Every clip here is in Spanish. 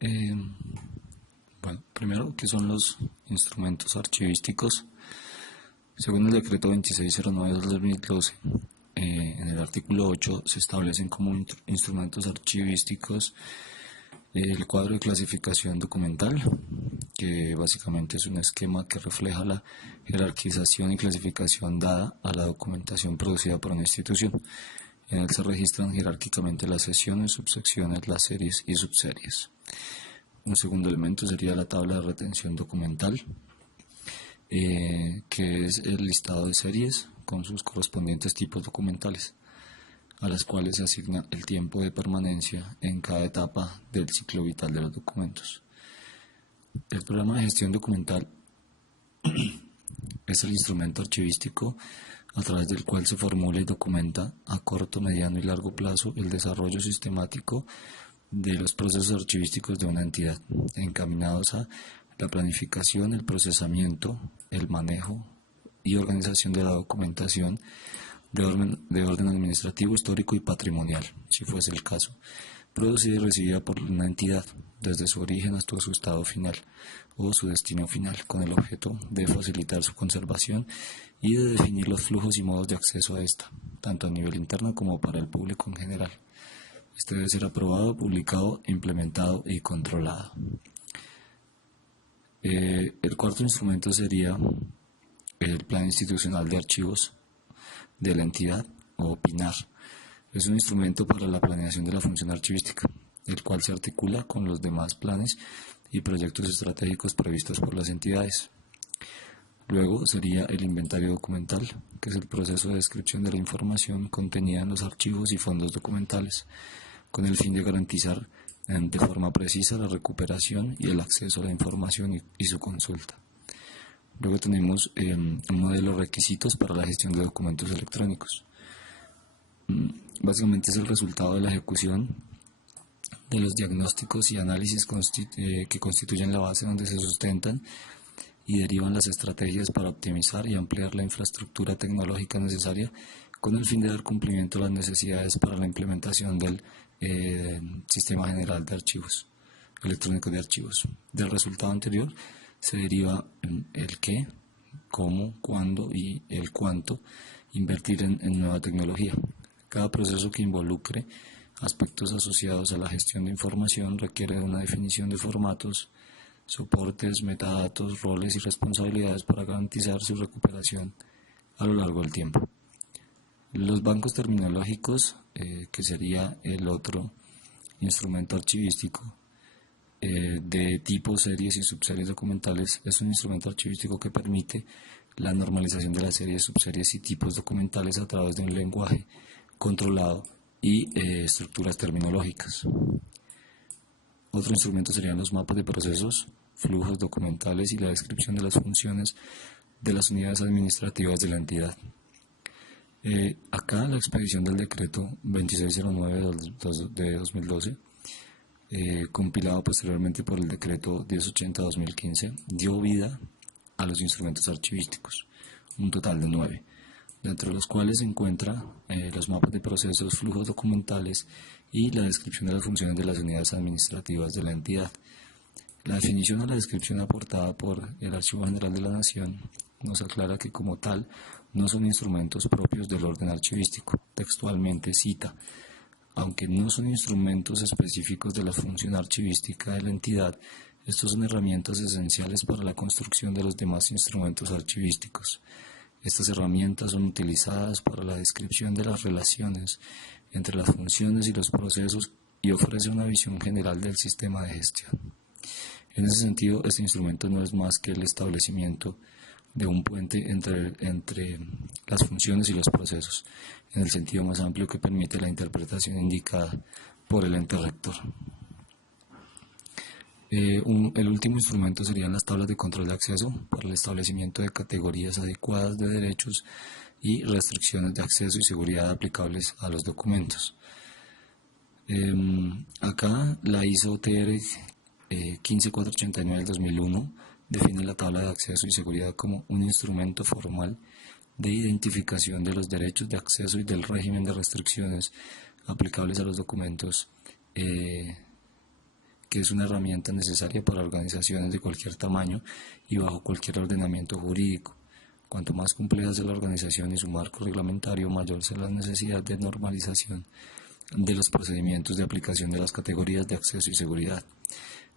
Eh, bueno, primero, ¿qué son los instrumentos archivísticos? Según el decreto 2609 del 2012, en el artículo 8 se establecen como instrumentos archivísticos el cuadro de clasificación documental, que básicamente es un esquema que refleja la jerarquización y clasificación dada a la documentación producida por una institución. En él se registran jerárquicamente las secciones, subsecciones, las series y subseries. Un segundo elemento sería la tabla de retención documental, que es el listado de series con sus correspondientes tipos documentales, a las cuales se asigna el tiempo de permanencia en cada etapa del ciclo vital de los documentos. El programa de gestión documental es el instrumento archivístico a través del cual se formula y documenta a corto, mediano y largo plazo el desarrollo sistemático de los procesos archivísticos de una entidad, encaminados a la planificación, el procesamiento, el manejo y organización de la documentación de orden administrativo, histórico y patrimonial, si fuese el caso, producida y recibida por una entidad desde su origen hasta su estado final o su destino final, con el objeto de facilitar su conservación y de definir los flujos y modos de acceso a esta, tanto a nivel interno como para el público en general. Este debe ser aprobado, publicado, implementado y controlado. El cuarto instrumento sería el Plan Institucional de Archivos de la entidad, o PINAR. Es un instrumento para la planeación de la función archivística, el cual se articula con los demás planes y proyectos estratégicos previstos por las entidades. Luego sería el inventario documental, que es el proceso de descripción de la información contenida en los archivos y fondos documentales, con el fin de garantizar de forma precisa la recuperación y el acceso a la información y su consulta. Luego tenemos un modelo de requisitos para la gestión de documentos electrónicos. Básicamente es el resultado de la ejecución de los diagnósticos y análisis que constituyen la base donde se sustentan y derivan las estrategias para optimizar y ampliar la infraestructura tecnológica necesaria con el fin de dar cumplimiento a las necesidades para la implementación del Sistema General de Archivos Electrónicos de Archivos. Del resultado anterior se deriva el qué, cómo, cuándo y el cuánto invertir en nueva tecnología. Cada proceso que involucre aspectos asociados a la gestión de información requiere de una definición de formatos, soportes, metadatos, roles y responsabilidades para garantizar su recuperación a lo largo del tiempo. Los bancos terminológicos, que sería el otro instrumento archivístico, de tipos, series y subseries documentales, es un instrumento archivístico que permite la normalización de las series, subseries y tipos documentales a través de un lenguaje controlado y estructuras terminológicas. Otro instrumento serían los mapas de procesos, flujos documentales y la descripción de las funciones de las unidades administrativas de la entidad. Acá la expedición del decreto 2609 de 2012, compilado posteriormente por el decreto 1080-2015, dio vida a los instrumentos archivísticos, un total de 9, dentro de los cuales se encuentran los mapas de procesos, flujos documentales y la descripción de las funciones de las unidades administrativas de la entidad. La definición o la descripción aportada por el Archivo General de la Nación nos aclara que como tal no son instrumentos propios del orden archivístico. Textualmente cita: aunque no son instrumentos específicos de la función archivística de la entidad, estos son herramientas esenciales para la construcción de los demás instrumentos archivísticos. Estas herramientas son utilizadas para la descripción de las relaciones entre las funciones y los procesos y ofrece una visión general del sistema de gestión. En ese sentido, este instrumento no es más que el establecimiento de un puente entre las funciones y los procesos, en el sentido más amplio que permite la interpretación indicada por el ente rector. El último instrumento serían las tablas de control de acceso para el establecimiento de categorías adecuadas de derechos y restricciones de acceso y seguridad aplicables a los documentos. Acá la ISO TR 15489 del 2001 define la tabla de acceso y seguridad como un instrumento formal de identificación de los derechos de acceso y del régimen de restricciones aplicables a los documentos que es una herramienta necesaria para organizaciones de cualquier tamaño y bajo cualquier ordenamiento jurídico. Cuanto más compleja sea la organización y su marco reglamentario, mayor será la necesidad de normalización de los procedimientos de aplicación de las categorías de acceso y seguridad.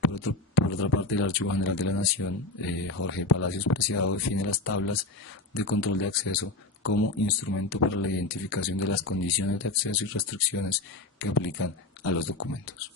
Por otra parte, el Archivo General de la Nación, Jorge Palacios Preciado, define las tablas de control de acceso como instrumento para la identificación de las condiciones de acceso y restricciones que aplican a los documentos.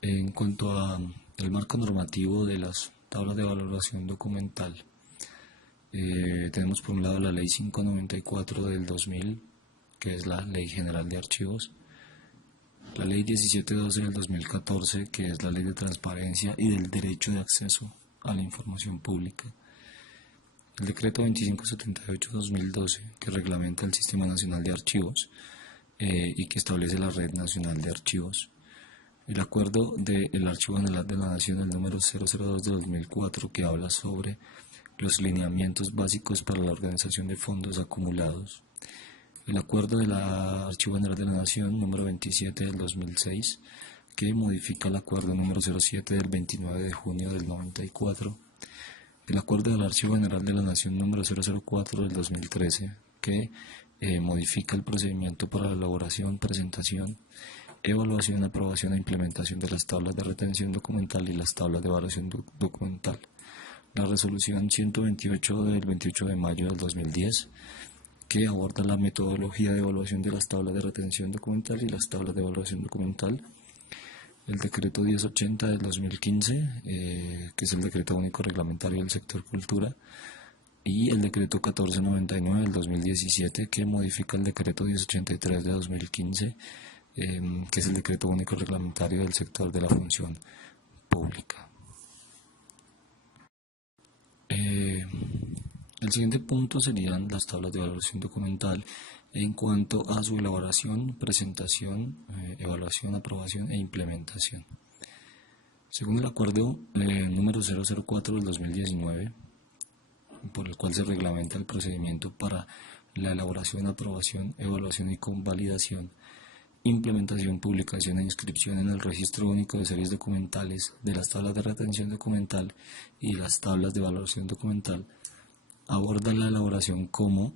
En cuanto al marco normativo de las tablas de valoración documental, tenemos por un lado la Ley 594 del 2000, que es la Ley General de Archivos, la Ley 1712 del 2014, que es la Ley de Transparencia y del Derecho de Acceso a la Información Pública, el Decreto 2578-2012, que reglamenta el Sistema Nacional de Archivos y que establece la Red Nacional de Archivos, el Acuerdo del Archivo General de la Nación, el número 002 de 2004, que habla sobre los lineamientos básicos para la organización de fondos acumulados, el Acuerdo del Archivo General de la Nación número 27 del 2006, que modifica el Acuerdo número 07 del 29 de junio del 94, el Acuerdo del Archivo General de la Nación número 004 del 2013, que modifica el procedimiento para la elaboración, presentación, evaluación, aprobación e implementación de las tablas de retención documental y las tablas de evaluación documental. La resolución 128 del 28 de mayo del 2010, que aborda la metodología de evaluación de las tablas de retención documental y las tablas de evaluación documental. El decreto 1080 del 2015, que es el decreto único reglamentario del sector cultura, y el decreto 1499 del 2017, que modifica el decreto 1083 de 2015, que es el decreto único reglamentario del sector de la función pública. El siguiente punto serían las tablas de valoración documental en cuanto a su elaboración, presentación, evaluación, aprobación e implementación. Según el acuerdo número 004 del 2019, por el cual se reglamenta el procedimiento para la elaboración, aprobación, evaluación y convalidación, implementación, publicación e inscripción en el Registro Único de Series Documentales de las tablas de retención documental y las tablas de valoración documental, aborda la elaboración como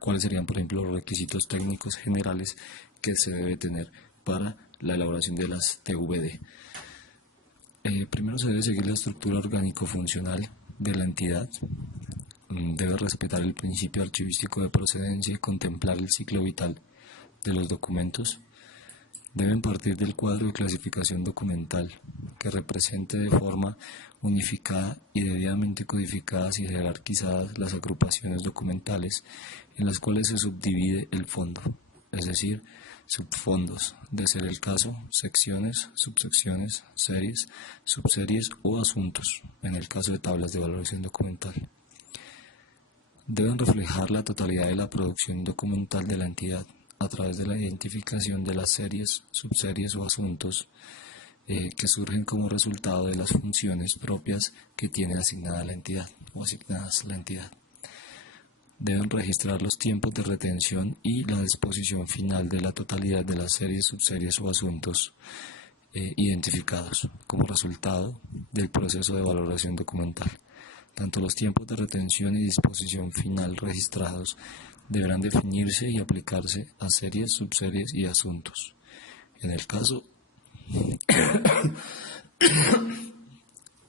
cuáles serían, por ejemplo, los requisitos técnicos generales que se debe tener para la elaboración de las TVD. Primero se debe seguir la estructura orgánico-funcional de la entidad, debe respetar el principio archivístico de procedencia y contemplar el ciclo vital de los documentos, deben partir del cuadro de clasificación documental que represente de forma unificada y debidamente codificadas y jerarquizadas las agrupaciones documentales en las cuales se subdivide el fondo, es decir, subfondos, de ser el caso, secciones, subsecciones, series, subseries o asuntos, en el caso de tablas de valoración documental. Deben reflejar la totalidad de la producción documental de la entidad a través de la identificación de las series, subseries o asuntos que surgen como resultado de las funciones propias que tiene asignada la entidad o asignadas a la entidad. Deben registrar los tiempos de retención y la disposición final de la totalidad de las series, subseries o asuntos identificados como resultado del proceso de valoración documental. Tanto los tiempos de retención y disposición final registrados deberán definirse y aplicarse a series, subseries y asuntos. En el caso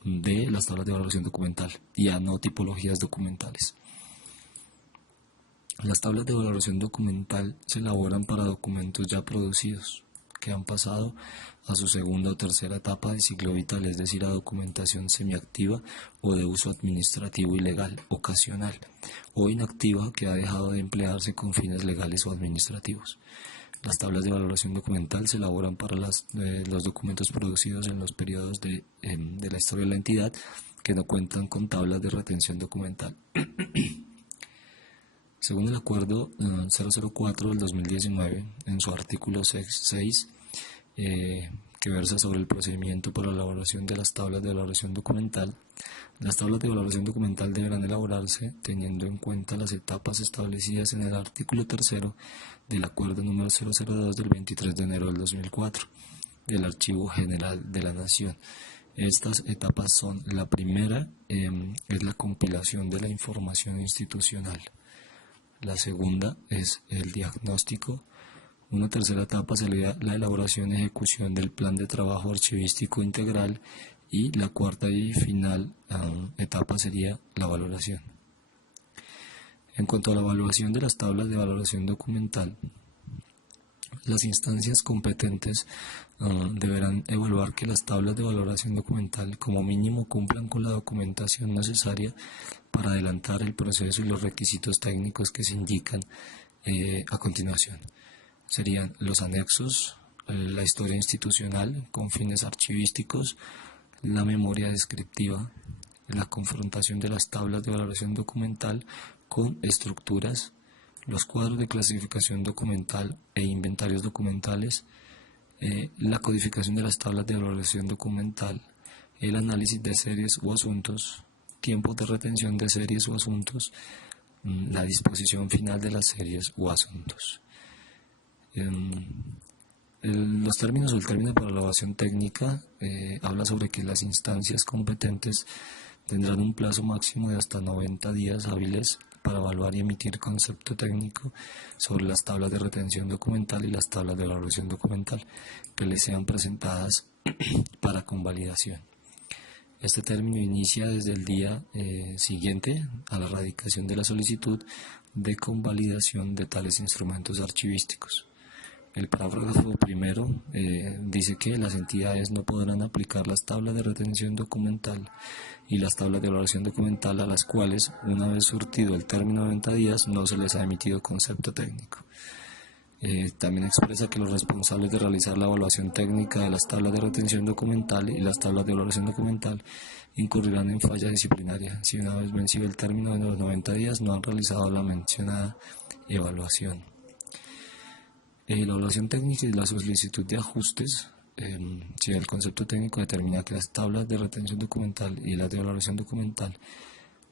de las tablas de valoración documental y a no tipologías documentales. Las tablas de valoración documental se elaboran para documentos ya producidos, que han pasado a su segunda o tercera etapa de ciclo vital, es decir, a documentación semiactiva o de uso administrativo y legal, ocasional, o inactiva que ha dejado de emplearse con fines legales o administrativos. Las tablas de valoración documental se elaboran para los documentos producidos en los periodos de la historia de la entidad que no cuentan con tablas de retención documental. Según el Acuerdo 004 del 2019, en su artículo 6, que versa sobre el procedimiento para la elaboración de las tablas de valoración documental. Las tablas de valoración documental deberán elaborarse teniendo en cuenta las etapas establecidas en el artículo 3 del Acuerdo número 002 del 23 de enero del 2004 del Archivo General de la Nación. Estas etapas son: la primera es la compilación de la información institucional. La segunda es el diagnóstico. Una tercera etapa sería la elaboración y ejecución del plan de trabajo archivístico integral, y la cuarta y final etapa sería la valoración. En cuanto a la evaluación de las tablas de valoración documental, las instancias competentes deberán evaluar que las tablas de valoración documental como mínimo cumplan con la documentación necesaria para adelantar el proceso y los requisitos técnicos que se indican a continuación. Serían los anexos, la historia institucional con fines archivísticos, la memoria descriptiva, la confrontación de las tablas de valoración documental con estructuras, los cuadros de clasificación documental e inventarios documentales, la codificación de las tablas de valoración documental, el análisis de series o asuntos, tiempos de retención de series o asuntos, la disposición final de las series o asuntos. Los términos o el término para la evaluación técnica habla sobre que las instancias competentes tendrán un plazo máximo de hasta 90 días hábiles para evaluar y emitir concepto técnico sobre las tablas de retención documental y las tablas de valoración documental que les sean presentadas para convalidación. Este término inicia desde el día siguiente a la radicación de la solicitud de convalidación de tales instrumentos archivísticos. El parágrafo primero dice que las entidades no podrán aplicar las tablas de retención documental y las tablas de valoración documental a las cuales, una vez surtido el término de 90 días, no se les ha emitido concepto técnico. También expresa que los responsables de realizar la evaluación técnica de las tablas de retención documental y las tablas de valoración documental incurrirán en falla disciplinaria si, una vez vencido el término de los 90 días, no han realizado la mencionada evaluación. La evaluación técnica y la solicitud de ajustes. Si el concepto técnico determina que las tablas de retención documental y las de valoración documental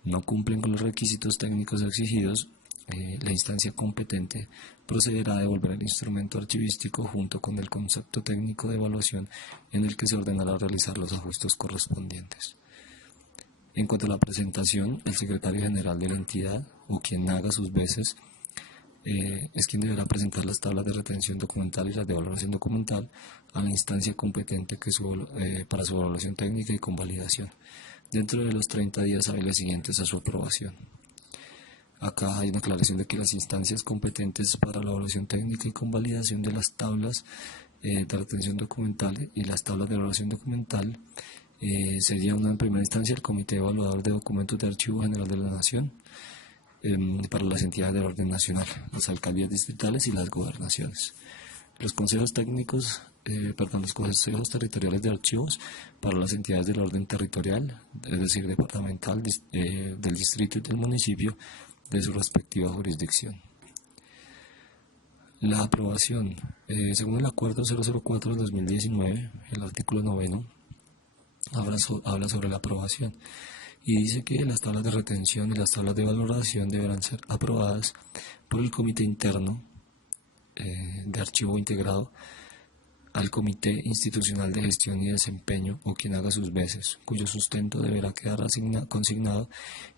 no cumplen con los requisitos técnicos exigidos, la instancia competente procederá a devolver el instrumento archivístico junto con el concepto técnico de evaluación, en el que se ordenará realizar los ajustes correspondientes. En cuanto a la presentación, el secretario general de la entidad o quien haga sus veces es quien deberá presentar las tablas de retención documental y las de valoración documental a la instancia competente para su evaluación técnica y convalidación, dentro de los 30 días hábiles siguientes a su aprobación. Acá hay una aclaración de que las instancias competentes para la evaluación técnica y convalidación de las tablas de retención documental y las tablas de valoración documental sería en primera instancia el Comité Evaluador de Documentos de Archivo General de la Nación, para las entidades del orden nacional, las alcaldías distritales y las gobernaciones. Los consejos técnicos, los consejos territoriales de archivos para las entidades del orden territorial, es decir, departamental, del distrito y del municipio de su respectiva jurisdicción. La aprobación. Según el Acuerdo 004 de 2019, el artículo 9 habla sobre la aprobación y dice que las tablas de retención y las tablas de valoración deberán ser aprobadas por el Comité Interno de Archivo Integrado al Comité Institucional de Gestión y Desempeño o quien haga sus veces, cuyo sustento deberá quedar consignado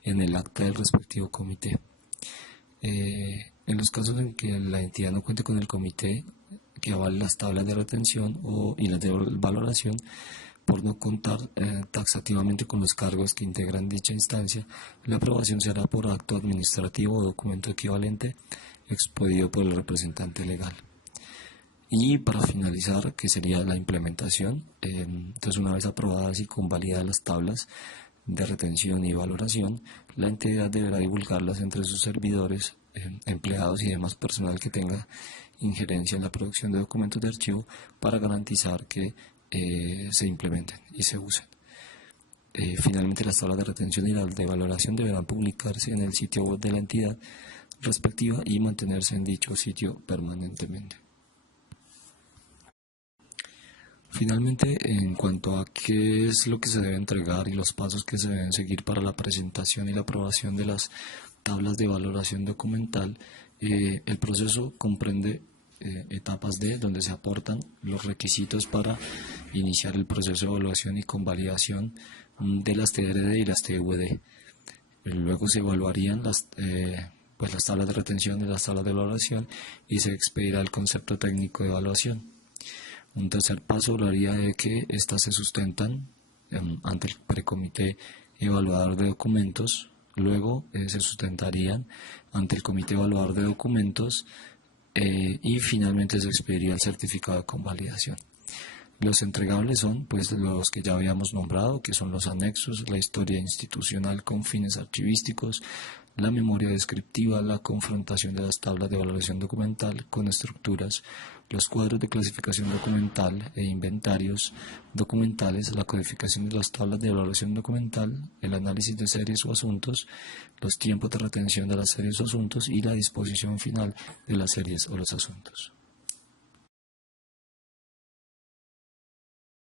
en el acta del respectivo comité. En los casos en que la entidad no cuente con el comité que avale las tablas de retención y las de valoración, por no contar taxativamente con los cargos que integran dicha instancia, la aprobación se hará por acto administrativo o documento equivalente expedido por el representante legal. Y para finalizar, que sería la implementación, entonces una vez aprobadas y convalidadas las tablas de retención y valoración, la entidad deberá divulgarlas entre sus servidores, empleados y demás personal que tenga injerencia en la producción de documentos de archivo para garantizar que se implementen y se usen. Finalmente, las tablas de retención y las de valoración deberán publicarse en el sitio web de la entidad respectiva y mantenerse en dicho sitio permanentemente. Finalmente, en cuanto a qué es lo que se debe entregar y los pasos que se deben seguir para la presentación y la aprobación de las tablas de valoración documental, el proceso comprende etapas donde se aportan los requisitos para iniciar el proceso de evaluación y convalidación de las TRD y las TVD. Luego se evaluarían las tablas de retención de las tablas de evaluación y se expedirá el concepto técnico de evaluación. Un tercer paso hablaría de que éstas se sustentan ante el precomité evaluador de documentos, luego se sustentarían ante el comité evaluador de documentos y finalmente se expediría el certificado de convalidación. Los entregables son pues los que ya habíamos nombrado, que son los anexos, la historia institucional con fines archivísticos, la memoria descriptiva, la confrontación de las tablas de valoración documental con estructuras, los cuadros de clasificación documental e inventarios documentales, la codificación de las tablas de valoración documental, el análisis de series o asuntos, los tiempos de retención de las series o asuntos y la disposición final de las series o los asuntos.